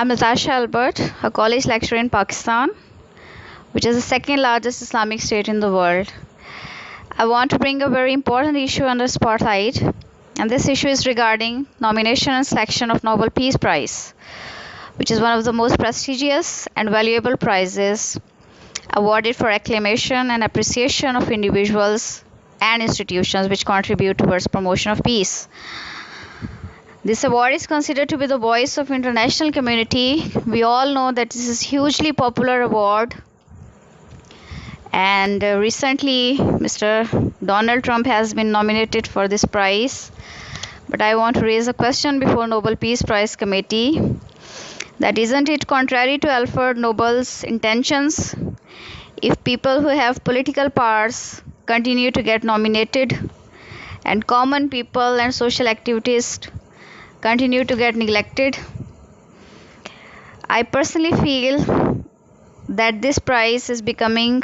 I'm Natasha Albert, a college lecturer in Pakistan, which is the second largest Islamic state in the world. I want to bring a very important issue under spotlight, and this issue is regarding nomination and selection of Nobel Peace Prize, which is one of the most prestigious and valuable prizes awarded for acclamation and appreciation of individuals and institutions which contribute towards promotion of peace. This award is considered to be the voice of international community. We all know that this is a hugely popular award. And recently, Mr. Donald Trump has been nominated for this prize. But I want to raise a question before Nobel Peace Prize Committee. That isn't it contrary to Alfred Nobel's intentions if people who have political powers continue to get nominated and common people and social activists continue to get neglected? I personally feel that this prize is becoming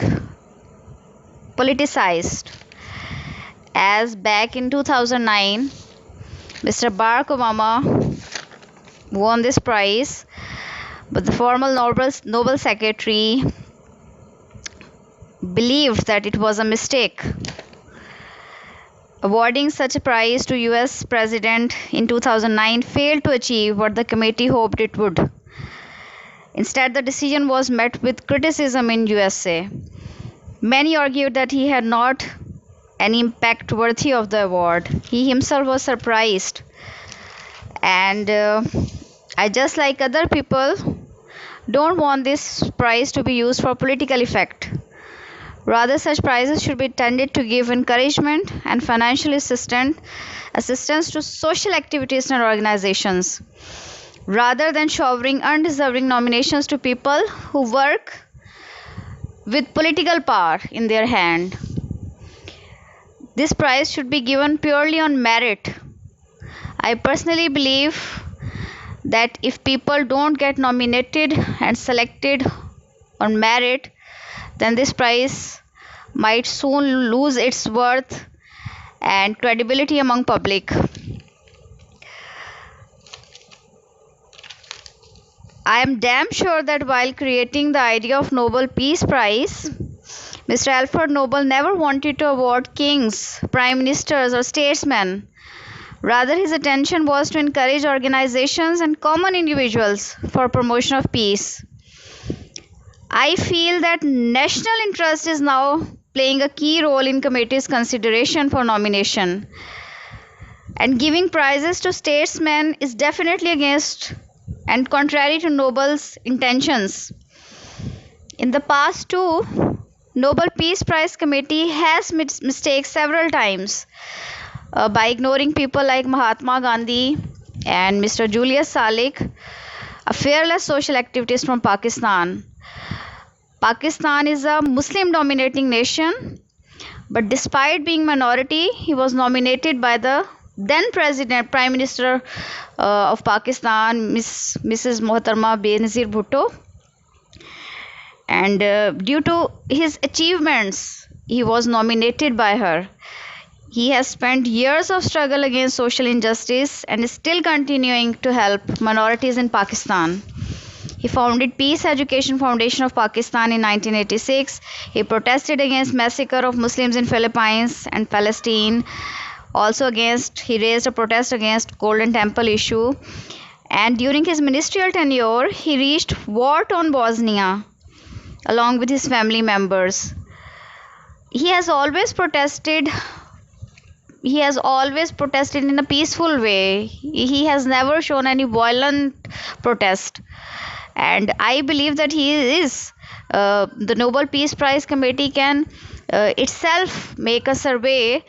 politicized, as back in 2009, Mr. Barack Obama won this prize, but the former Nobel Secretary believed that it was a mistake. Awarding such a prize to US President in 2009 failed to achieve what the committee hoped it would. Instead, the decision was met with criticism in USA. Many argued that he had not an impact worthy of the award. He himself was surprised. And I, just like other people, don't want this prize to be used for political effect. Rather, such prizes should be intended to give encouragement and financial assistance to social activities and organizations, rather than showering undeserving nominations to people who work with political power in their hand. This prize should be given purely on merit. I personally believe that if people don't get nominated and selected on merit, then this prize might soon lose its worth and credibility among public. I am damn sure that while creating the idea of Nobel Peace Prize, Mr. Alfred Nobel never wanted to award kings, prime ministers, or statesmen. Rather, his intention was to encourage organizations and common individuals for promotion of peace. I feel that national interest is now playing a key role in committee's consideration for nomination. And giving prizes to statesmen is definitely against and contrary to Nobel's intentions. In the past too, Nobel Peace Prize Committee has made mistakes several times by ignoring people like Mahatma Gandhi and Mr. Julius Salik, a fearless social activist from Pakistan. Pakistan is a Muslim-dominating nation, but despite being minority, he was nominated by the then Prime Minister of Pakistan, Mrs. Mohatama Benazir Bhutto. And due to his achievements, he was nominated by her. He has spent years of struggle against social injustice and is still continuing to help minorities in Pakistan. He founded Peace Education Foundation of Pakistan in 1986. He protested against massacre of Muslims in Philippines and Palestine. He raised a protest against Golden Temple issue. And during his ministerial tenure, he reached war-torn Bosnia along with his family members. He has always protested in a peaceful way. He has never shown any violent protest. And I believe that the Nobel Peace Prize Committee can itself make a survey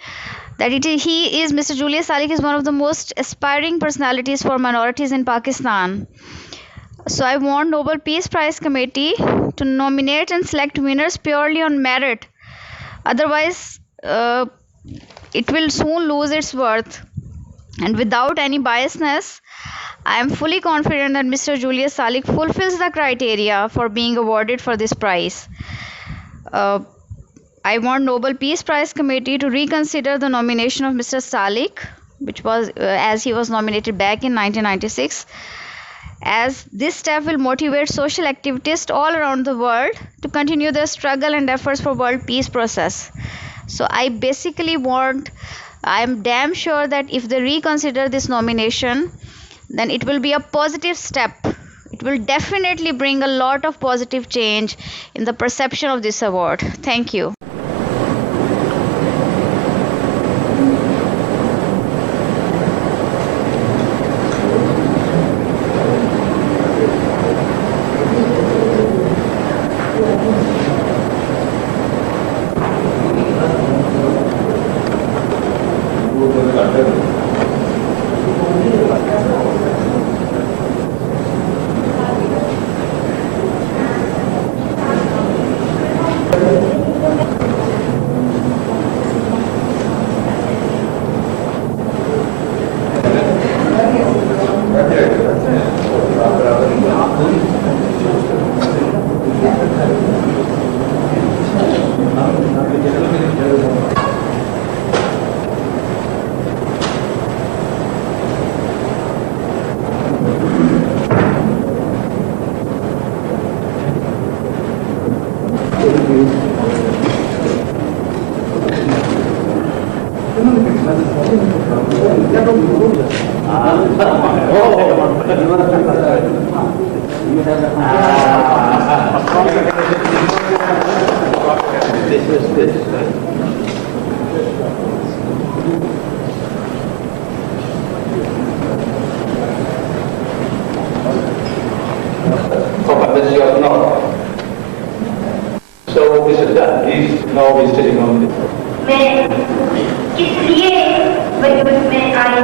that Mr. Julius Salik is one of the most aspiring personalities for minorities in Pakistan. So I want Nobel Peace Prize Committee to nominate and select winners purely on merit. Otherwise, it will soon lose its worth. And without any biasness, I am fully confident that Mr. Julius Salik fulfills the criteria for being awarded for this prize. I want Nobel Peace Prize Committee to reconsider the nomination of Mr. Salik, which was as he was nominated back in 1996, as this step will motivate social activists all around the world to continue their struggle and efforts for world peace process. So I am damn sure that if they reconsider this nomination, then it will be a positive step. It will definitely bring a lot of positive change in the perception of this award. Thank you. So this is done. He's now he's sitting on it. मैं किस लिए वजूद में आई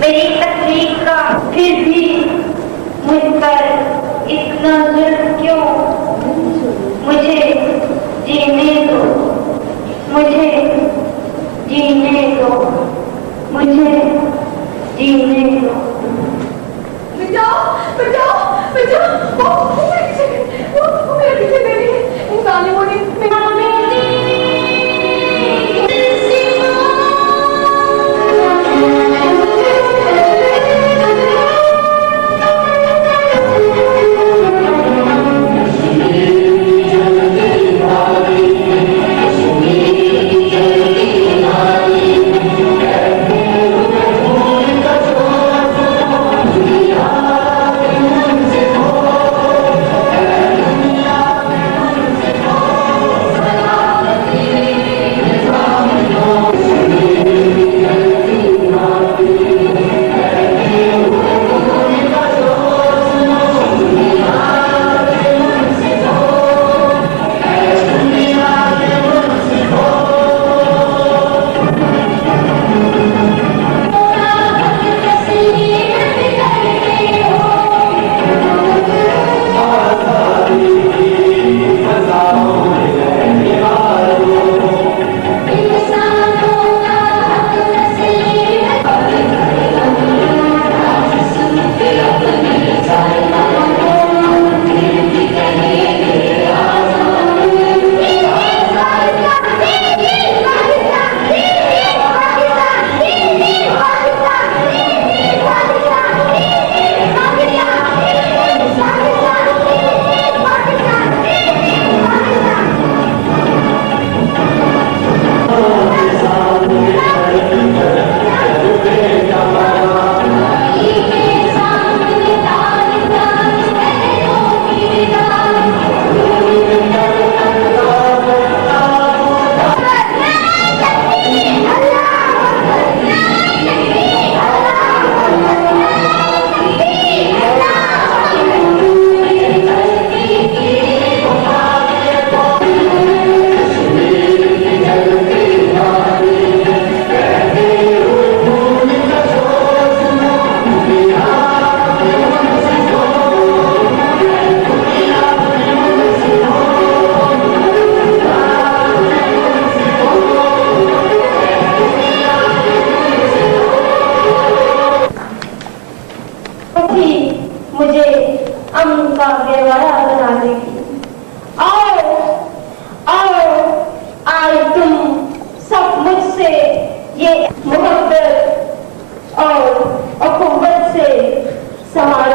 मेरी तकलीफ का फिर भी मुझ पर इतना जुल्म क्यों मुझे जीने दो मुझे जीने दो मुझे जीने दो बचाओ बचाओ बचाओ वो मेरे पीछे बैठी है इन जालिमों ने मुझे अमन का गहवारा बना देगी और आज तुम सब मुझसे ये मोहब्बत और अखुवत से समा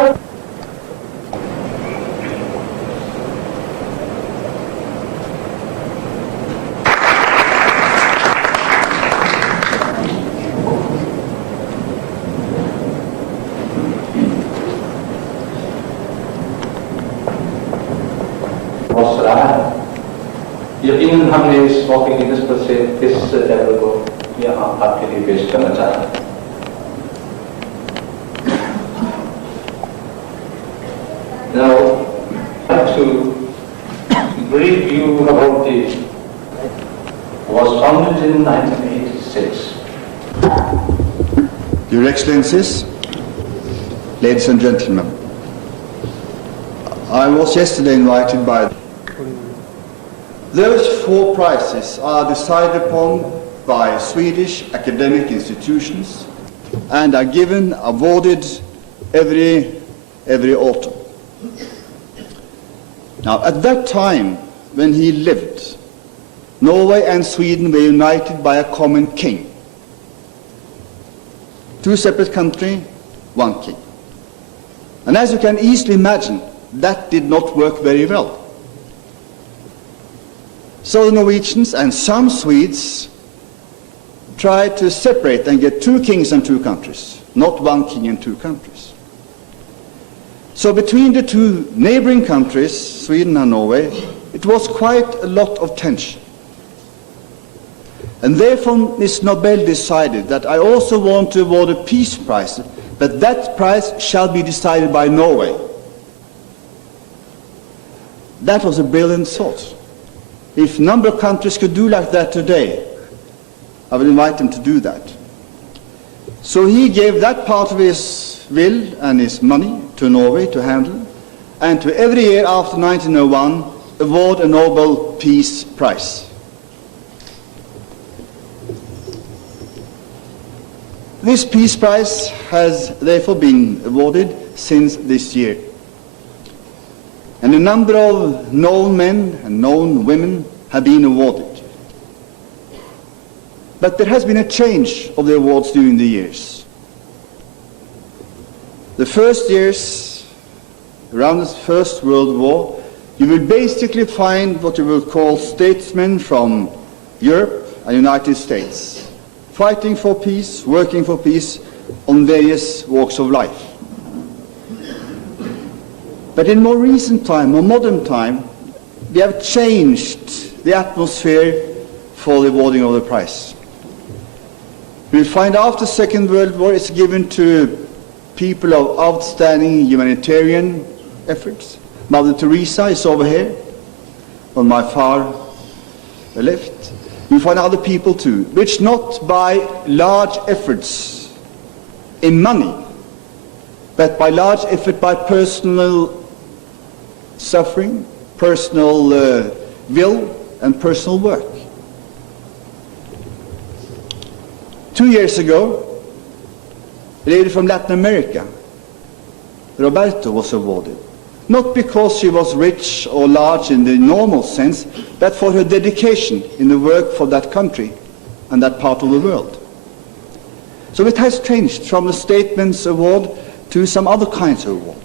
बहुत सराहा है। यकीनन हमने इस मौके की निस्बत से इस लेवल को यहाँ आपके लिए पेश करना चाहते हैं। Now, I'd like to brief you about was founded in 1986. Your Excellencies, ladies and gentlemen, I was yesterday invited by... Those 4 prizes are decided upon by Swedish academic institutions and are awarded every autumn. Now, at that time, when he lived, Norway and Sweden were united by a common king. 2 separate countries, 1 king. And as you can easily imagine, that did not work very well. So the Norwegians and some Swedes tried to separate and get 2 kings and 2 countries, not 1 king and 2 countries. So between the 2 neighboring countries, Sweden and Norway, it was quite a lot of tension. And therefore Miss Nobel decided that I also want to award a peace prize, but that prize shall be decided by Norway. That was a brilliant thought. If a number of countries could do like that today, I would invite them to do that. So he gave that part of his will and his money to Norway to handle, and to every year after 1901 award a Nobel Peace Prize. This Peace Prize has therefore been awarded since this year. And a number of known men and known women have been awarded. But there has been a change of the awards during the years. The first years, around the First World War, you will basically find what you will call statesmen from Europe and United States, fighting for peace, working for peace on various walks of life. But in more recent time, more modern time, we have changed the atmosphere for the awarding of the prize. We find after the Second World War it's given to people of outstanding humanitarian efforts. Mother Teresa is over here, on my far left. You find other people too, which not by large efforts in money, but by large effort by personal suffering, personal will, and personal work. 2 years ago, a lady from Latin America, Roberto, was awarded. Not because she was rich or large in the normal sense, but for her dedication in the work for that country and that part of the world. So it has changed from a Statesman's Award to some other kinds of award.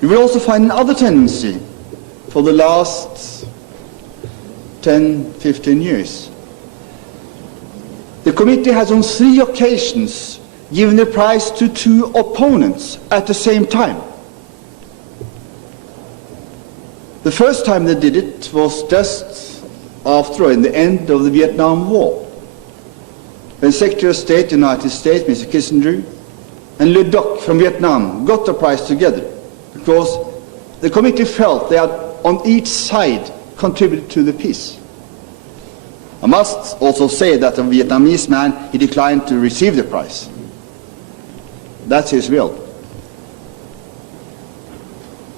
You will also find another tendency for the last 10, 15 years. The committee has on 3 occasions given the prize to 2 opponents at the same time. The first time they did it was just after, in the end of the Vietnam War, when Secretary of State, United States, Mr. Kissinger, and Le Duc from Vietnam got the prize together, because the committee felt they had on each side contributed to the peace. I must also say that the Vietnamese man, he declined to receive the prize. That's his will.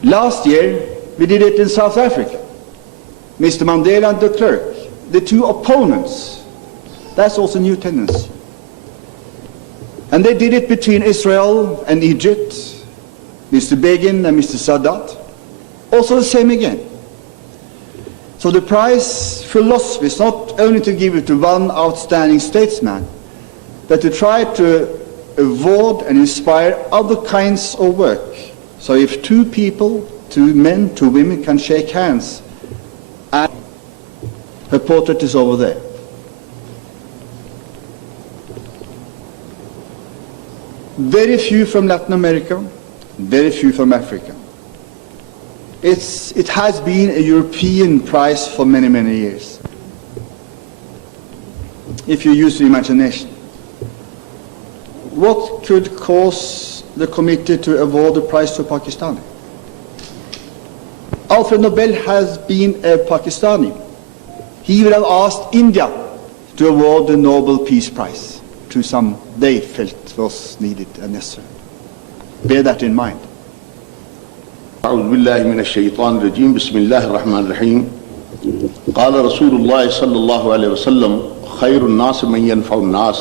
Last year, we did it in South Africa. Mr. Mandela and de Klerk, the 2 opponents. That's also a new tendency. And they did it between Israel and Egypt, Mr. Begin and Mr. Sadat. Also the same again. So the prize philosophy is not only to give it to one outstanding statesman, but to try to award and inspire other kinds of work. So if 2 people, 2 men, 2 women can shake hands, and her portrait is over there. Very few from Latin America, very few from Africa. It has been a European prize for many, many years, if you use your imagination. What could cause the committee to award the prize to a Pakistani? Alfred Nobel has been a Pakistani. He would have asked India to award the Nobel Peace Prize to some they felt was needed and necessary. Bear that in mind. أعوذ بالله من الشيطان الرجيم بسم الله الرحمن الرحيم قال رسول الله صلى الله عليه وسلم خير الناس من ينفع الناس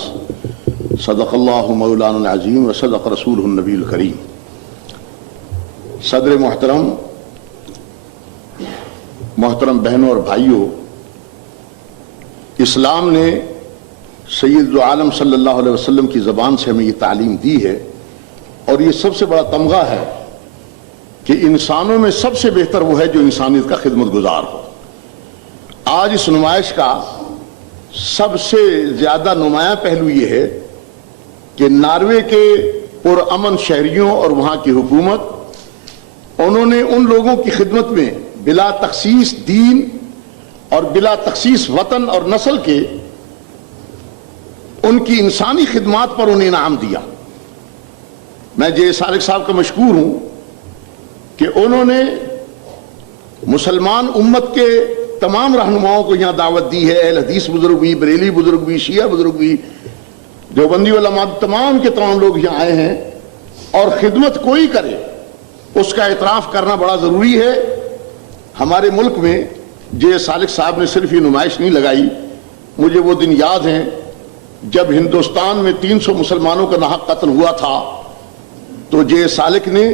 صدق الله مولانا العظيم وصدق رسوله النبي الكريم. صدر محترم بہنوں اور بھائیوں، اسلام نے سید عالم صلی اللہ علیہ وسلم کی زبان سے ہمیں یہ تعلیم دی ہے، اور یہ سب سے بڑا تمغہ ہے کہ انسانوں میں سب سے بہتر وہ ہے جو انسانیت کا خدمت گزار ہو۔ آج اس نمائش کا سب سے زیادہ نمایاں پہلو یہ ہے کہ ناروے کے پرامن شہریوں اور وہاں کی حکومت، انہوں نے ان لوگوں کی خدمت میں بلا تخصیص دین اور بلا تخصیص وطن اور نسل کے ان کی انسانی خدمات پر انہیں انعام دیا۔ میں جے سالک صاحب کا مشکور ہوں کہ انہوں نے مسلمان امت کے تمام رہنماؤں کو یہاں دعوت دی ہے، اہل حدیث بزرگ بھی، بریلی بزرگ بھی، شیعہ بزرگ بھی، دیوبندی علماء، تمام کے تمام لوگ یہاں آئے ہیں، اور خدمت کوئی کرے اس کا اعتراف کرنا بڑا ضروری ہے۔ ہمارے ملک میں جے سالک صاحب نے صرف یہ نمائش نہیں لگائی، مجھے وہ دن یاد ہیں جب ہندوستان میں 300 مسلمانوں کا ناحق قتل ہوا تھا، تو جے سالک نے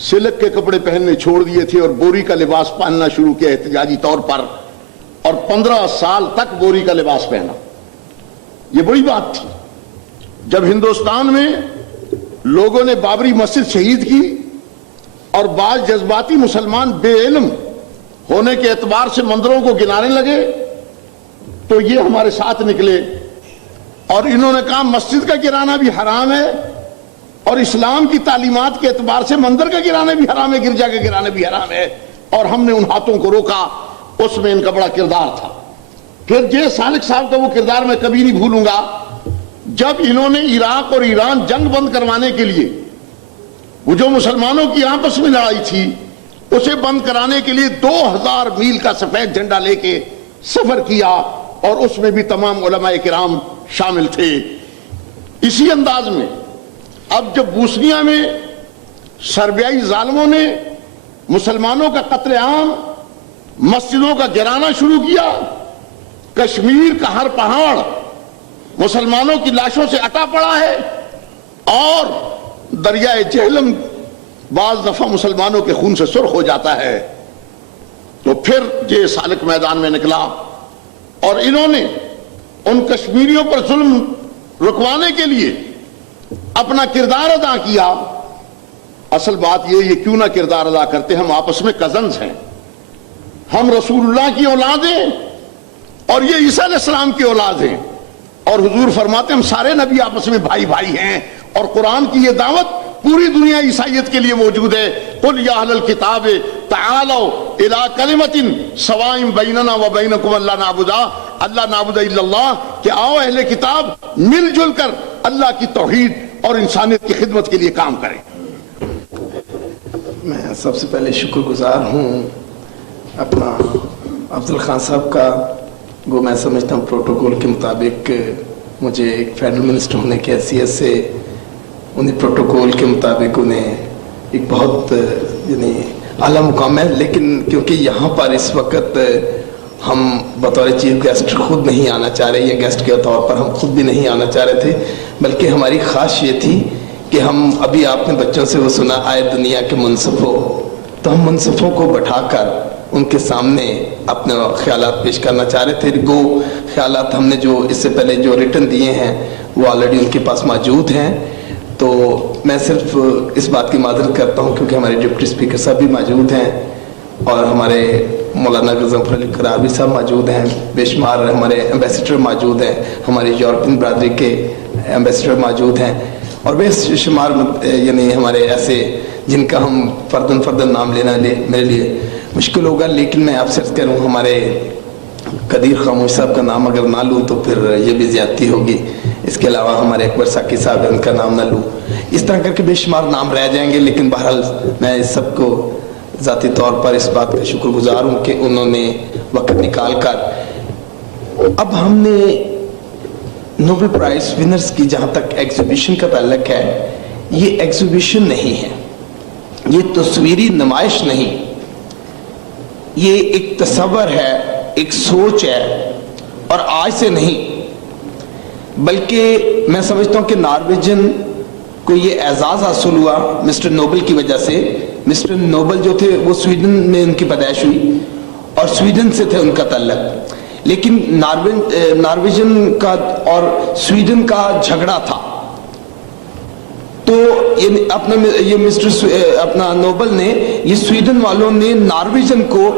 سلک کے کپڑے پہننے چھوڑ دیے تھے اور بوری کا لباس پہننا شروع کیا احتجاجی طور پر، اور 15 سال تک بوری کا لباس پہنا۔ یہ بڑی بات تھی جب ہندوستان میں لوگوں نے بابری مسجد شہید کی، اور بعض جذباتی مسلمان بے علم ہونے کے اعتبار سے مندروں کو گنانے لگے، تو یہ ہمارے ساتھ نکلے اور انہوں نے کہا مسجد کا گرانا بھی حرام ہے، اور اسلام کی تعلیمات کے اعتبار سے مندر کا گرانا بھی حرام ہے، گرجا کا گرانا بھی حرام ہے، اور ہم نے ان ہاتھوں کو روکا۔ اس میں ان کا بڑا کردار تھا۔ پھر جے سالک صاحب کا وہ کردار میں کبھی نہیں بھولوں گا، جب انہوں نے عراق اور ایران جنگ بند کروانے کے لیے، وہ جو مسلمانوں کی آپس میں لڑائی تھی، اسے بند کرانے کے لیے 2000 میل کا سفید جھنڈا لے کے سفر کیا، اور اس میں بھی تمام علماء کرام شامل تھے۔ اسی انداز میں اب جب بوسنیا میں سربیائی ظالموں نے مسلمانوں کا قتل عام، مسجدوں کا گرانا شروع کیا، کشمیر کا ہر پہاڑ مسلمانوں کی لاشوں سے اٹا پڑا ہے، اور دریائے جہلم بعض دفعہ مسلمانوں کے خون سے سرخ ہو جاتا ہے، تو پھر یہ سالک میدان میں نکلا، اور انہوں نے ان کشمیریوں پر ظلم رکوانے کے لیے اپنا کردار ادا کیا۔ اصل بات یہ کیوں نہ کردار ادا کرتے، ہم آپس میں کزنز ہیں، ہم رسول اللہ کی اولاد ہیں، اور یہ عیسیٰ علیہ السلام کی اولاد ہیں، اور حضور فرماتے ہم سارے نبی آپس میں بھائی بھائی ہیں، اور قرآن کی یہ دعوت پوری دنیا عیسائیت کے لیے موجود ہے۔ قل یا اہل الکتاب تعالوا الی کلمۃ سواء بیننا وبینکم اللہ نعبد الا اللہ، کہ آؤ اہل کتاب مل جل کر اللہ کی توحید اور انسانیت کی خدمت کے لیے کام کریں۔ میں سب سے پہلے شکر گزار ہوں اپنا افضل خان صاحب کا، وہ میں سمجھتا ہوں پروٹوکول کے مطابق مجھے ایک فیڈرل منسٹر ہونے کی حیثیت سے انہیں پروٹوکول کے مطابق انہیں ایک بہت یعنی اعلیٰ مقام ہے، لیکن کیونکہ یہاں پر اس وقت ہم بطور چیف گیسٹ خود نہیں آنا چاہ رہے، یا گیسٹ کے طور پر ہم خود بھی نہیں آنا چاہ رہے تھے، بلکہ ہماری خواہش یہ تھی کہ ہم ابھی آپ نے بچوں سے وہ سنا آئے دنیا کے منصفوں، تو ہم منصفوں کو بٹھا کر ان کے سامنے اپنے خیالات پیش کرنا چاہ رہے تھے۔ گو خیالات ہم نے جو اس سے پہلے جو ریٹن دیے ہیں وہ آلریڈی ان کے پاس موجود ہیں، تو میں صرف اس بات کی معذرت کرتا ہوں کیونکہ ہمارے ڈپٹی اسپیکر صاحب بھی موجود ہیں، اور ہمارے مولانا غضنفر علی قرابی صاحب موجود ہیں، بے شمار ہمارے ایمبیسیڈر موجود ہیں، ہماری یورپین برادری کے ایمبیسیڈر موجود ہیں، اور بے شمار یعنی ہمارے ایسے جن کا ہم فردن نام لینا میرے لیے مشکل ہوگا، لیکن میں آپ سے کروں ہمارے قدیر خاموش صاحب کا نام اگر نہ لوں تو پھر یہ بھی زیادتی ہوگی. اس کے علاوہ ہمارے اکبر ساکی صاحب ہیں، ان کا نام نہ لوں. اس طرح کر کے بے شمار نام رہ جائیں گے، لیکن بہرحال میں اس سب کو ذاتی طور پر اس بات کا شکر گزار ہوں کہ انہوں نے وقت نکال کر. اب ہم نے نوبل پرائز ونرز کی جہاں تک ایگزیبیشن کا تعلق ہے، یہ ایگزیبیشن نہیں ہے، یہ تصویری نمائش نہیں، یہ ایک تصور ہے، ایک سوچ ہے، اور آج سے نہیں بلکہ میں سمجھتا ہوں کہ نارویجن کو یہ اعزاز حاصل ہوا مسٹر نوبل کی وجہ سے. مسٹر نوبل جو تھے وہ سویڈن میں ان کی پیدائش ہوئی اور سویڈن سے تھے ان کا تعلق، لیکن نارویجن کا اور سویڈن کا جھگڑا تھا. تو یہ اپنا نوبل نے، یہ سویڈن والوں نے نارویجن کو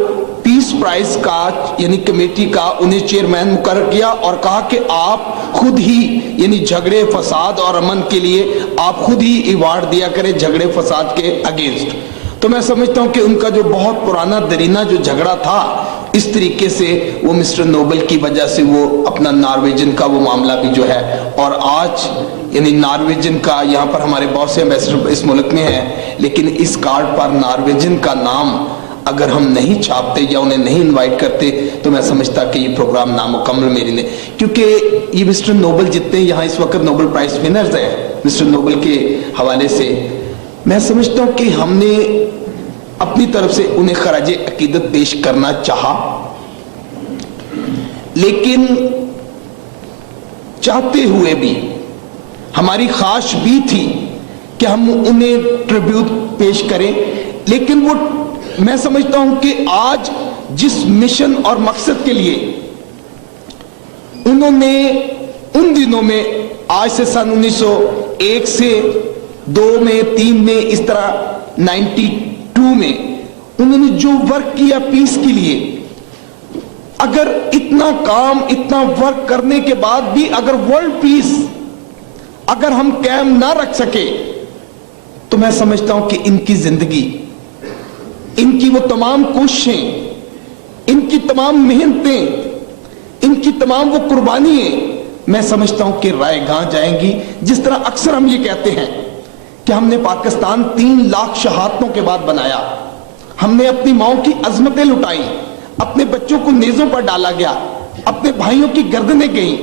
پیس پرائز کا یعنی کمیٹی کا انہیں چیئرمین مقرر کیا اور کہا کہ آپ خود ہی یعنی جھگڑے فساد اور امن کے لیے آپ خود ہی ایوارڈ دیا کریں جھگڑے فساد کے اگینسٹ. تو میں سمجھتا ہوں کہ ان کا جو بہت پرانا درینہ جو جھگڑا تھا، اس طریقے سے وہ مسٹر نوبل کی وجہ سے وہ اپنا نارویجن کا وہ معاملہ بھی جو ہے، اور آج یعنی نارویجن کا یہاں پر ہمارے بہت سے ایمبیسڈر اس ملک میں ہیں، لیکن اس کارڈ پر نارویجن کا نام اگر ہم نہیں چھاپتے یا انہیں نہیں انوائٹ کرتے تو میں سمجھتا کہ یہ پروگرام نامکمل میری نے. کیونکہ یہ مسٹر نوبل جتنے یہاں اس وقت نوبل پرائز ونرز ہیں مسٹر نوبل کے حوالے سے، میں سمجھتا ہوں کہ ہم نے اپنی طرف سے انہیں خراج عقیدت پیش کرنا چاہا، لیکن چاہتے ہوئے بھی ہماری خواہش بھی تھی کہ ہم انہیں ٹریبیوٹ پیش کریں. لیکن وہ میں سمجھتا ہوں کہ آج جس مشن اور مقصد کے لیے انہوں نے ان دنوں میں، آج سے سن 1901 سے 2 میں 3 میں اس طرح 92 میں انہوں نے جو ورک کیا پیس کے لیے، اگر اتنا کام اتنا ورک کرنے کے بعد بھی اگر ورلڈ پیس اگر ہم قائم نہ رکھ سکے تو میں سمجھتا ہوں کہ ان کی زندگی، ان کی وہ تمام کوششیں، ان کی تمام محنتیں، ان کی تمام وہ قربانیاں میں سمجھتا ہوں کہ رائے گاں جائیں گی. جس طرح اکثر ہم یہ کہتے ہیں کہ ہم نے پاکستان 3 لاکھ شہادتوں کے بعد بنایا، ہم نے اپنی ماؤں کی عظمتیں لٹائیں، اپنے بچوں کو نیزوں پر ڈالا گیا، اپنے بھائیوں کی گردنیں گئیں،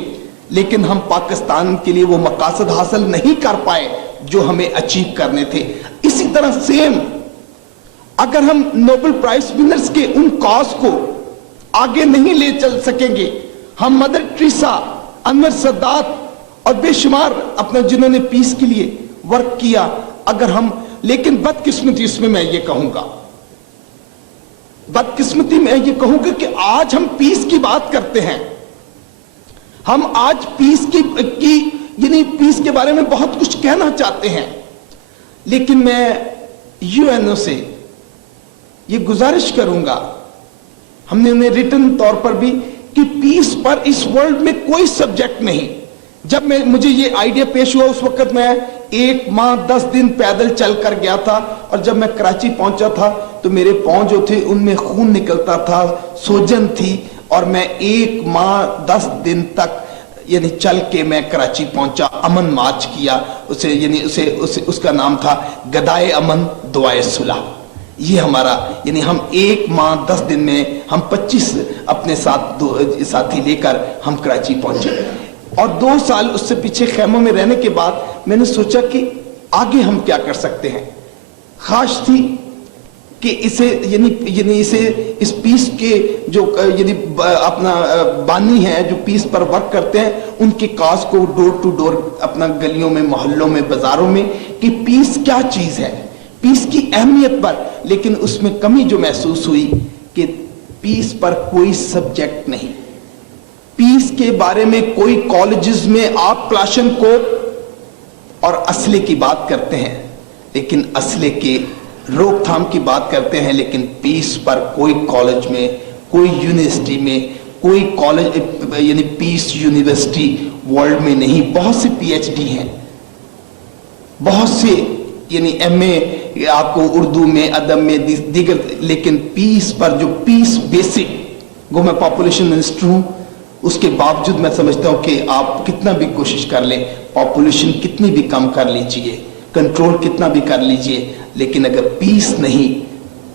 لیکن ہم پاکستان کے لیے وہ مقاصد حاصل نہیں کر پائے جو ہمیں اچیو کرنے تھے. اسی طرح سیم اگر ہم نوبل پرائز ونرز کے ان کاز کو آگے نہیں لے چل سکیں گے، ہم مدر ٹریسا، انور سادات اور بے شمار اپنا جنہوں نے پیس کے لیے ورک کیا، اگر ہم، لیکن بدقسمتی اس میں میں یہ کہوں گا، بدقسمتی میں یہ کہوں گا کہ آج ہم پیس کی بات کرتے ہیں، ہم آج پیس کی یعنی پیس کے بارے میں بہت کچھ کہنا چاہتے ہیں، لیکن میں یو این او سے یہ گزارش کروں گا، ہم نے انہیں ریٹن طور پر بھی، کہ پیس پر اس ورلڈ میں کوئی سبجیکٹ نہیں. جب مجھے یہ آئیڈیا پیش ہوا اس وقت میں 1 ماہ 10 دن پیدل چل کر گیا تھا، اور جب میں کراچی پہنچا تھا تو میرے پاؤں جو تھے ان میں خون نکلتا تھا، سوجن تھی، اور میں 1 ماہ 10 دن تک یعنی چل کے میں کراچی پہنچا. امن مارچ کیا، اس کا نام تھا گدائے امن دعائے صلح. یہ ہمارا یعنی ہم 1 ماہ 10 دن میں ہم 25 اپنے ساتھ ساتھی لے کر ہم کراچی پہنچے، اور 2 سال اس سے پیچھے خیموں میں رہنے کے بعد میں نے سوچا کہ آگے ہم کیا کر سکتے ہیں. خواہش تھی کہ اسے یعنی اس پیس کے جو یعنی اپنا بانی ہیں جو پیس پر ورک کرتے ہیں، ان کے کاز کو ڈور ٹو ڈور اپنا گلیوں میں، محلوں میں، بازاروں میں، کہ پیس کیا چیز ہے، پیس کی اہمیت پر. لیکن اس میں کمی جو محسوس ہوئی کہ پیس پر کوئی سبجیکٹ نہیں، پیس کے بارے میں کوئی کالجز میں آپ کلاشن کوپ اور اسلحے کی بات کرتے ہیں، لیکن اسلحے کے روک تھام کی بات کرتے ہیں، لیکن پیس پر کوئی کالج میں، کوئی یونیورسٹی میں، کوئی کالج یعنی پیس یونیورسٹی ورلڈ میں نہیں. بہت سے پی ایچ ڈی ہیں، بہت سے یعنی MA آپ کو اردو میں ادب میں دیگر, لیکن پیس پر جو پیس بیسک, گو میں پاپولیشن منسٹر ہوں, اس کے باوجود میں سمجھتا ہوں کہ آپ کتنا بھی کوشش کر لیں, پاپولیشن کتنی بھی کم کر لیجئے, کنٹرول کتنا بھی کر لیجئے, لیکن اگر پیس نہیں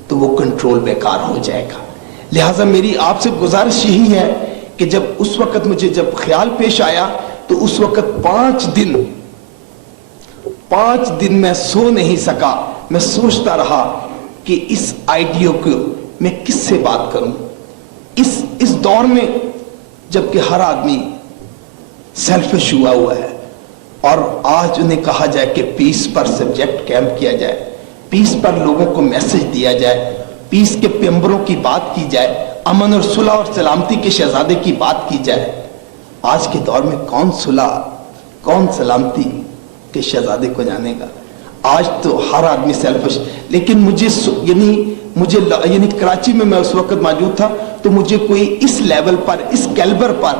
تو وہ کنٹرول بیکار ہو جائے گا. لہٰذا میری آپ سے گزارش یہی ہے کہ جب اس وقت مجھے جب خیال پیش آیا تو اس وقت 5 دن میں سو نہیں سکا. میں سوچتا رہا کہ اس آئیڈیا کو میں کس سے بات کروں. اس دور میں جبکہ ہر آدمی سیلفش ہوا ہے, اور آج انہیں کہا جائے کہ پیس پر سبجیکٹ کیمپ کیا جائے, پیس پر لوگوں کو میسج دیا جائے, پیس کے پیمبروں کی بات کی جائے, امن اور صلح اور سلامتی کے شہزادے کی بات کی جائے. آج کے دور میں کون صلح کون سلامتی کے شہزادے کو جانے گا؟ آج تو ہر آدمی سیلفش. لیکن مجھے کراچی میں اس وقت موجود تھا, تو مجھے کوئی اس لیول پر, اس کیلبر پر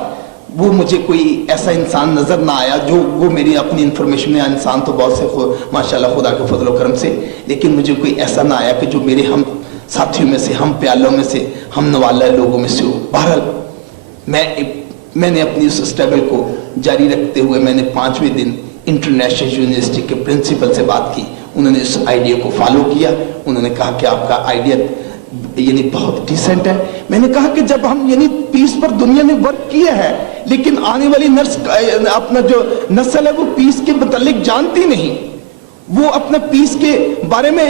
وہ مجھے کوئی ایسا انسان نظر نہ آیا جو وہ میری اپنی انفارمیشن میں, انسان تو بہت سے ماشاءاللہ خدا کے فضل و کرم سے, لیکن مجھے کوئی ایسا نہ آیا کہ جو میرے ہم ساتھیوں میں سے, ہم پیالوں میں سے, ہم نوالا لوگوں میں سے ہو. بہرحال میں نے اپنی اس اسٹرگل کو جاری رکھتے ہوئے میں نے 5ویں دن انٹرنیشنل یونیورسٹی کے پرنسپل سے بات کی. انہوں نے اس آئیڈیا کو فالو کیا. انہوں نے کہا کہ آپ کا آئیڈیا بہت ڈیسنٹ ہے. میں نے کہا کہ جب ہم پیس پر دنیا نے ورک کیا ہے, لیکن آنے والی اپنا جو نسل ہے وہ پیس کے متعلق جانتی نہیں, وہ اپنا پیس کے بارے میں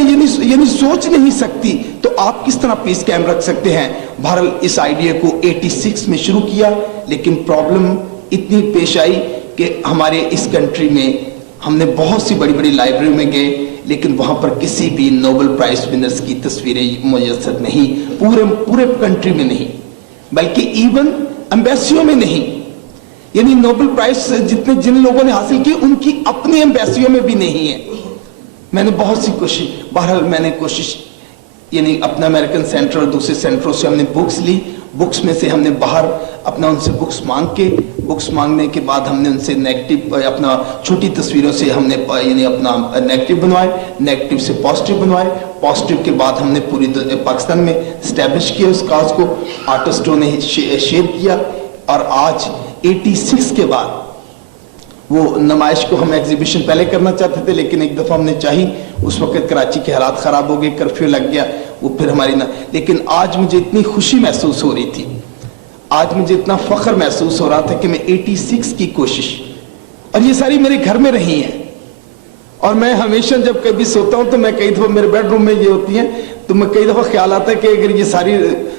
سوچ نہیں سکتی, تو آپ کس طرح پیس قائم رکھ سکتے ہیں؟ بہرحال اس آئیڈیا کو 86 میں شروع کیا, لیکن پرابلم اتنی پیش آئی کہ ہمارے اس کنٹری میں ہم نے بہت سی بڑی بڑی لائبریری میں گئے, لیکن وہاں پر کسی بھی نوبل پرائز ونرز کی تصویریں میسر نہیں, پورے کنٹری میں نہیں, بلکہ ایون ایمبیسیوں میں نہیں. نوبل پرائز جن لوگوں نے حاصل کی ان کی اپنی ایمبیسیوں میں بھی نہیں ہے. میں نے بہت سی کوشش, بہرحال میں نے کوشش اپنا امریکن سینٹر اور دوسرے سینٹروں سے ہم نے بکس لی. بکس میں سے ہم نے باہر اپنا ان سے بکس مانگنے کے بعد ہم نے ان سے نیگیٹو, اپنا چھوٹی تصویروں سے ہم نے اپنا نیگیٹو بنوائے, نیگیٹو سے پازیٹیو بنوائے, پازیٹیو کے بعد ہم نے پوری پاکستان میں اسٹیبلش کیا اس کاز کو, آرٹسٹوں نے شیئر کیا. اور آج 86 کے بعد وہ نمائش کو ہم ایگزیبیشن پہلے کرنا چاہتے تھے, لیکن ایک دفعہ ہم نے چاہی, اس وقت کراچی کے حالات خراب ہو گئے, کرفیو لگ گیا, وہ پھر ہماری لیکن آج مجھے اتنی خوشی محسوس ہو رہی تھی, آج مجھے اتنا فخر محسوس ہو رہا تھا کہ میں 86 کی کوشش, اور یہ ساری میرے گھر میں رہی ہیں, اور میں ہمیشہ جب کبھی سوتا ہوں تو میں کئی دفعہ میرے بیڈ روم میں یہ ہوتی ہیں, تو میں کئی دفعہ خیال آتا ہے کہ اگر یہ ساری,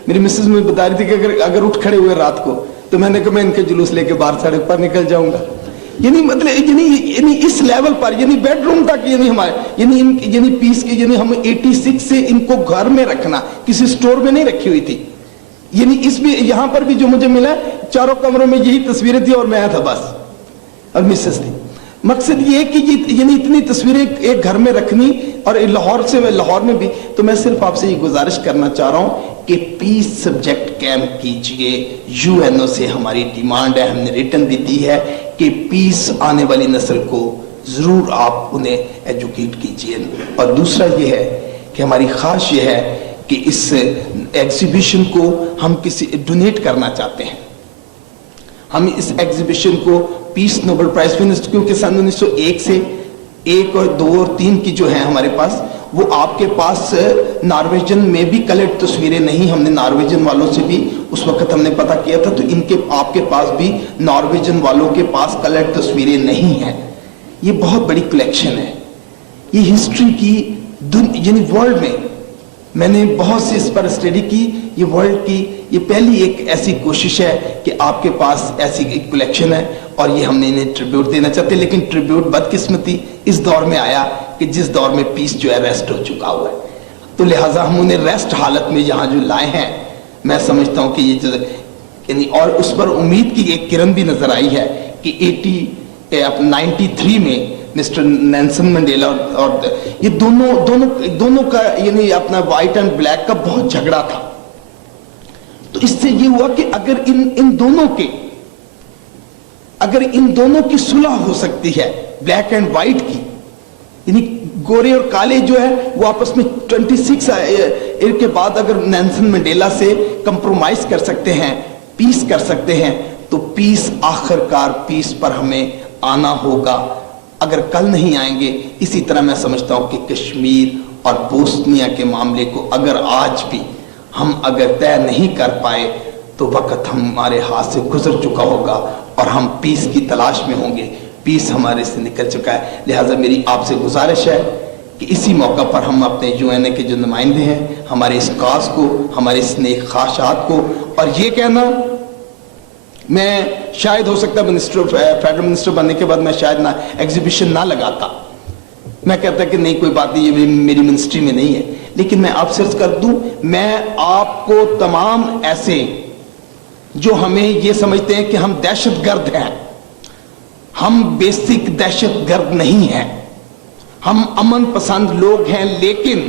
میری مسز مجھے بتا رہی تھی کہ اگر اٹھ کھڑے ہوئے رات کو, تو میں نے کہا میں ان کے جلوس لے کے باہر سڑک پر نکل جاؤں گا. مطلب اس لیول پر بیڈ روم تک ہمارے پیس کی ہم 86 سے ان کو گھر میں رکھنا, کسی سٹور میں نہیں رکھی ہوئی تھی. اس میں یہاں پر بھی جو مجھے ملا, چاروں کمروں میں یہی تصویریں تھی اور میں تھا بس, اور مسز تھی. مقصد یہ ہے کہ اتنی تصویریں ایک گھر میں رکھنی, اور لاہور میں بھی. تو میں صرف آپ سے یہ گزارش کرنا چاہ رہا ہوں کہ پیس سبجیکٹ کیمپ کیجئے. UNO سے ہماری ڈیمانڈ ہے, ہم نے ریٹن بھی دی ہے کہ پیس آنے والی نسل کو ضرور آپ انہیں ایجوکیٹ کیجئے. اور دوسرا یہ ہے کہ ہماری خواہش یہ ہے کہ اس ایگزیبیشن کو ہم ڈونیٹ کرنا چاہتے ہیں. ہم اس ایگزیبیشن کو پیس نوبل پرائز ونرز, کیونکہ سن 1901 سے 1 اور 2 اور 3 کی جو ہیں ہمارے پاس, وہ آپ کے پاس نارویجن میں بھی کلر تصویریں نہیں. ہم نے نارویجن والوں سے بھی اس وقت ہم نے پتہ کیا تھا, تو آپ کے پاس بھی نارویجن والوں کے پاس کلر تصویریں نہیں ہیں. یہ بہت بڑی کلیکشن ہے. یہ ہسٹری کی ورلڈ میں نے بہت سے اس پر اسٹڈی کی. یہ ورلڈ کی یہ پہلی ایک ایسی کوشش ہے کہ آپ کے پاس ایسی ایک کلیکشن ہے, اور یہ ہم نے انہیں ٹریبیوٹ دینا چاہتے ہیں. لیکن ٹریبیوٹ بدقسمتی اس دور میں آیا کہ جس دور میں پیس جو ہے ریسٹ ہو چکا ہوا ہے, تو لہٰذا ہم انہیں ریسٹ حالت میں یہاں جو لائے ہیں, میں سمجھتا ہوں کہ یہ اور اس پر امید کی ایک کرن بھی نظر آئی ہے کہ 93 میں مسٹر نیلسن منڈیلا اور یہ دونوں کا اپنا وائٹ اینڈ بلیک کا بہت جھگڑا تھا. تو اس سے یہ ہوا کہ اگر ان دونوں کی صلح ہو سکتی ہے بلیک اینڈ وائٹ کی, यानी गोरे और काले जो है वो आपस में 26 ईयर के बाद अगर नेल्सन मंडेला से कंप्रोमाइज कर सकते हैं, पीस कर सकते हैं, तो पीस आखिरकार पीस पर हमें आना होगा। अगर कल नहीं आएंगे, इसी तरह मैं समझता हूं कि कश्मीर और बोस्निया के मामले को अगर आज भी हम अगर तय नहीं कर पाए तो वक्त हमारे हाथ से गुजर चुका होगा और हम पीस की तलाश में होंगे। पीस हमारे से निकल चुका है। लिहाजा मेरी आपसे गुजारिश है कि इसी मौका पर हम अपने यूएनए के जो नुमाइंदे हैं, हमारे इस काज को, हमारे इस नेक ख्वाहिशात को, और ये कहना, मैं शायद हो सकता है फेडरल मिनिस्टर बनने के बाद मैं शायद ना एग्जीबिशन ना लगाता, मैं कहता कि नहीं कोई बात नहीं, ये मेरी मिनिस्ट्री में नहीं है, लेकिन मैं आपसे अर्ज कर दूं, मैं आपको तमाम ऐसे जो हमें ये समझते हैं कि हम दहशतगर्द हैं, हम बेसिक दहशतगर्द नहीं हैं, हम अमन पसंद लोग हैं, लेकिन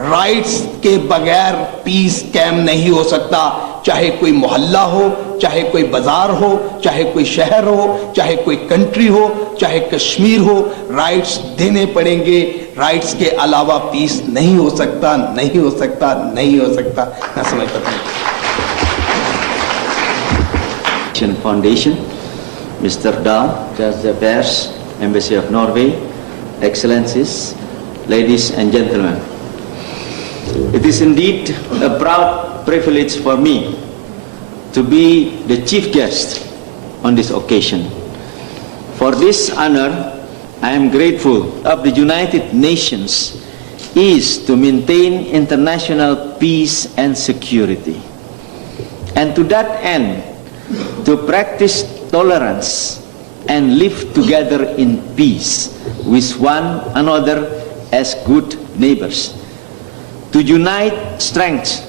राइट्स के बगैर पीस कैम नहीं हो सकता। चाहे कोई मोहल्ला हो, चाहे कोई बाजार हो, चाहे कोई शहर हो, चाहे कोई कंट्री हो, चाहे कश्मीर हो, राइट्स देने पड़ेंगे। राइट्स के अलावा पीस नहीं हो सकता, नहीं हो सकता, नहीं हो सकता। मैं समझता हूं। Foundation, Mr. Dahl, Judge Affairs, Embassy of Norway, Excellencies, ladies and gentlemen. It is indeed a proud privilege for me to be the chief guest on this occasion. For this honor, I am grateful of the United Nations is to maintain international peace and security. And to that end, to practice tolerance and live together in peace with one another as good neighbors. To unite strength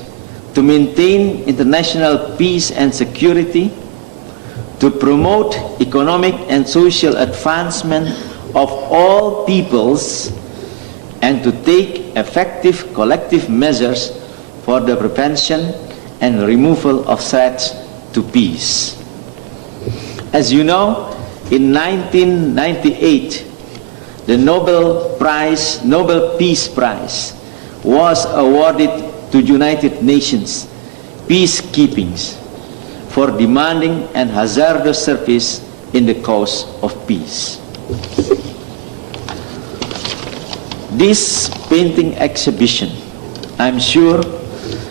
to maintain international peace and security, to promote economic and social advancement of all peoples, and to take effective collective measures for the prevention and removal of threats to peace. As you know, in 1998, the Nobel Peace Prize was awarded to United Nations peacekeeping for demanding and hazardous service in the cause of peace. This painting exhibition, I'm sure,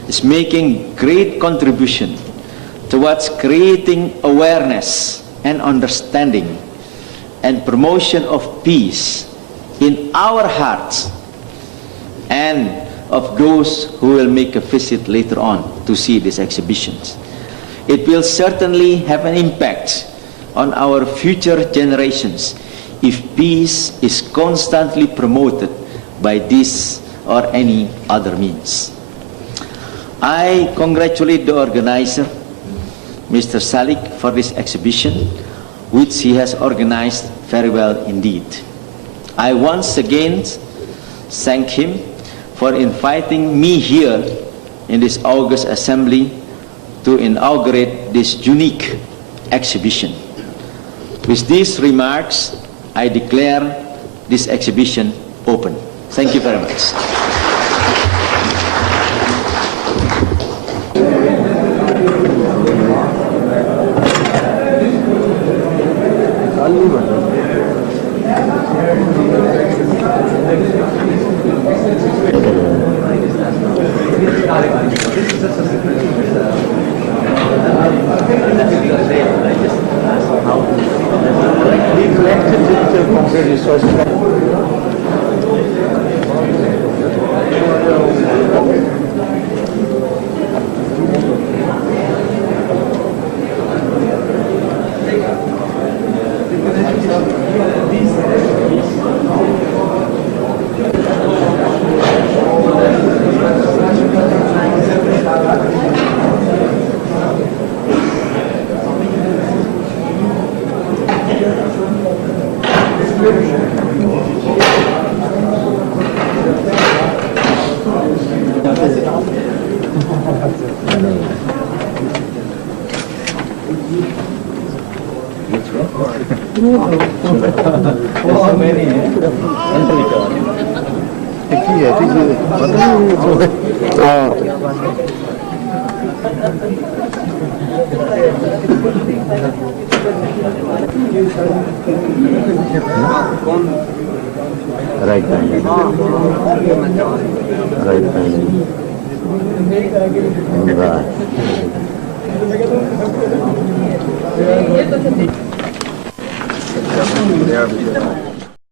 is making great contribution towards creating awareness and understanding and promotion of peace in our hearts and of those who will make a visit later on to see these exhibitions. It will certainly have an impact on our future generations if peace is constantly promoted by this or any other means. I congratulate the organizer, Mr. Salik, for this exhibition, which he has organized very well indeed. I once again thank him for inviting me here in this August assembly to inaugurate this unique exhibition. With these remarks, I declare this exhibition open. Thank you very much. Right hand. Right hand. And right.